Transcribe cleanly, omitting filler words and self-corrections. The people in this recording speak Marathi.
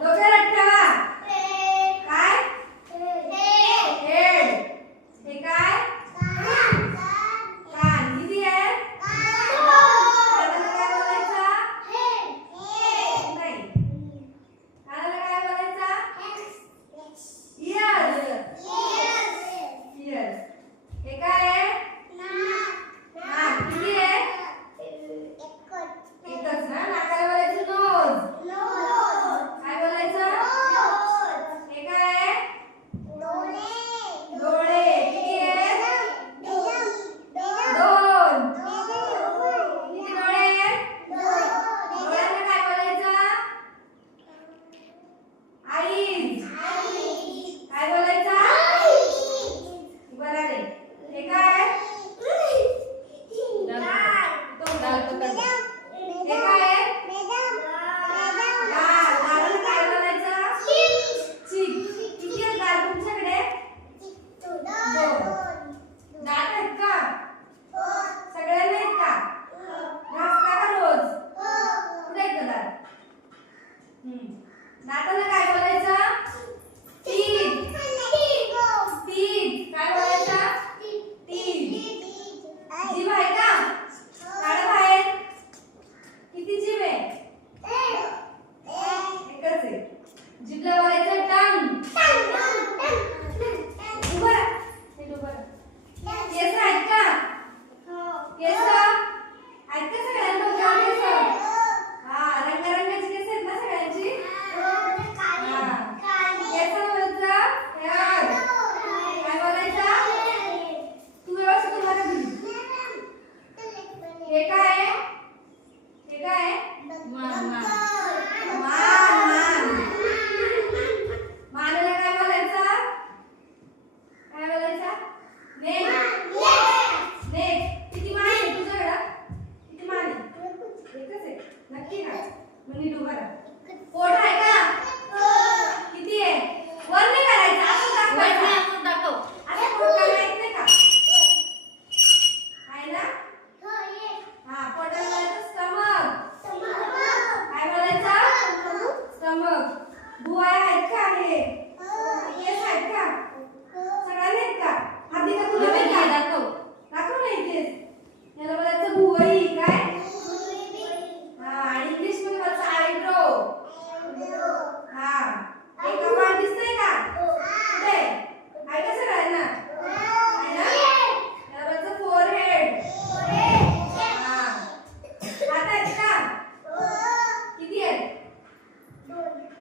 डोक्यावर हात ठेवा. काय? हेड. हे काय? कान. किती आहे? कानाला काय बोलायचं? नाही. कानाला काय बोलायचं? इयर. इयर. हे काय आहे? नाक. किती आहे? एकच ना. नाकाला बोलायचं नोज. काय बोलायचं? हे काय आहे? डोळे. किती आहे? दोन. किती डोळे आहेत? डोळ्यांना काय बोलायचं? आईज. काय बोलायचं? बरं रे. हे काय? हे काय आहे? गाल. गालाला काय बोलायचं? चीक. किती आहेत गाल तुमच्याकडे? दोन. दात आहेत का? सगळ्यांना आहेत का? घासता का रोज? कुठे आहेत दात? दाताला काय बोलायचं? टीथ. टीथ. काय बोलायचं? टीथ. जीभ आहे का? काढा बाहेर. किती जीभ आहे? एकच आहे. जीभला बोलायचं टंग. उभं राहा. नीट उभं राहा. केस आहेत का? केस आहेत का सगळ्यांना? डोक्यावर केस? हा, रंगारंगाची केस आहेत ना सगळ्यांची? हा. केसावरचं हेअर. काय बोलायचं? तू व्यवस्थित उभा राहा. हे काय आहे? हे काय आहे? मान. मानेला काय बोलायचं? काय बोलायचं? नेक. नेक. किती मान आहे तुझ्याकडं? किती मान आहे? एकच आहे. नक्की का? मग नीट उभा राहा. पोट आहे का? किती आहे? वर नाही करायचं. असं दाखवायचं. असं पोट करायचं नाही का? आहे ना? हा, पोटाला बोलायचं स्टमक. काय बोलायचं? स्टमक. भुवया आहेत का? हे केस आहेत का? सगळ्यांना आहेत का? हात दिला तुला नाही का? दाखव नाही केस. याला बोलायचं भुवया.